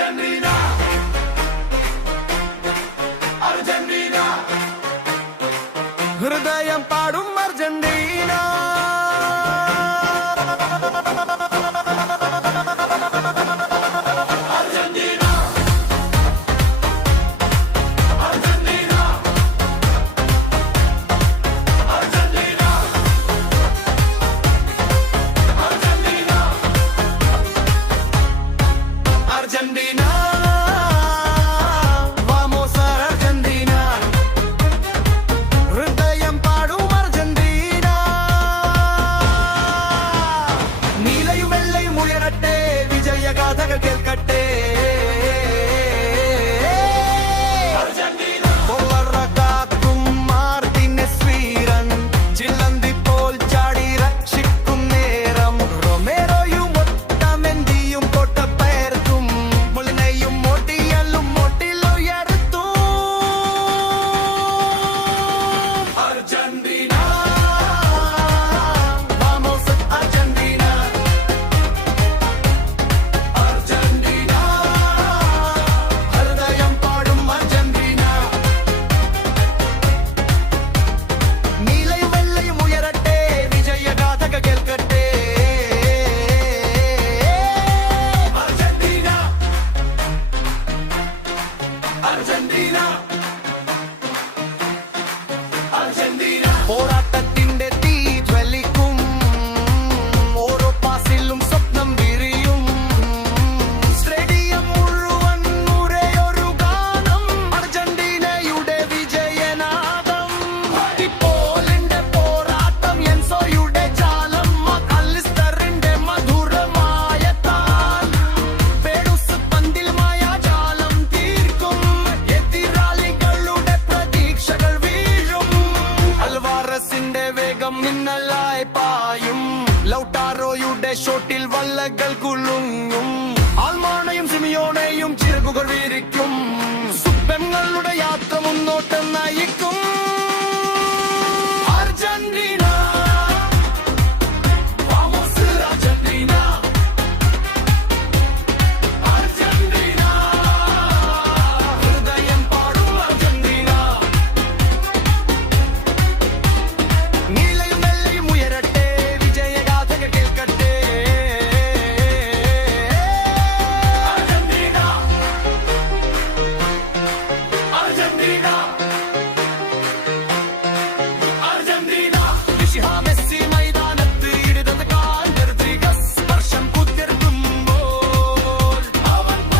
Argentina, Argentina, ഹൃദയം പാടും Argentina. Argentina, Argentina, Argentina, Argentina, Argentina, vamos a Argentina. ഹൃദയം പാടും അർജന്റീന. നീലയും വെള്ളയും ഉയരട്ടെ, വിജയഗാഥകൾ കേൾക്കട്ടെ. Argentina, കൊള്ളറക്കാക്കും മാർട്ടിനെസ് വീരൻ, ചില്ലന്തിപ്പോൾ ചാടി രക്ഷിക്കും നേരം. റൊമേറോയും ഒട്ടമെന്റിയും കൊട്ടപ്പേർക്കും, മുളിനെയും മോട്ടിയലും മോട്ടിലുയർത്തും. Argentina, Vamos Argentina, Argentina, ഹൃദയം പാടും അർജന്റീന. നീലയും വെള്ളയും ഉയരട്ടെ, വിജയഗാഥകൾ കേൾക്കട്ടെ. Argentina, Argentina, Argentina. പോരാട്ടത്തിന്റെ തീ ജ്വലിക്കും, ഓരോ പാസിലും സ്വപ്നം വിരിയും. സ്റ്റേഡിയം മുഴുവൻ ഒരേയൊരു ഗാനം, അർജന്റീനയുടെ വിജയനാദം. പോളിന്റെ പോരാട്ടം, എൻസോയുടെ ജാലം, അലിസ്റ്ററിന്റെ മധുരമായ താൽ. പേടുസ് പന്തിൽ മായാജാലം തീർക്കും, എതിരാളികളുടെ പ്രതീക്ഷകൾ വീഴും. അൽവാറസിന്റെ വേഗം മിന്നലായി പായും, ലൗട്ടാറോയുടെ ഷോട്ടിൽ വല്ലകൾ കുലുങ്ങും.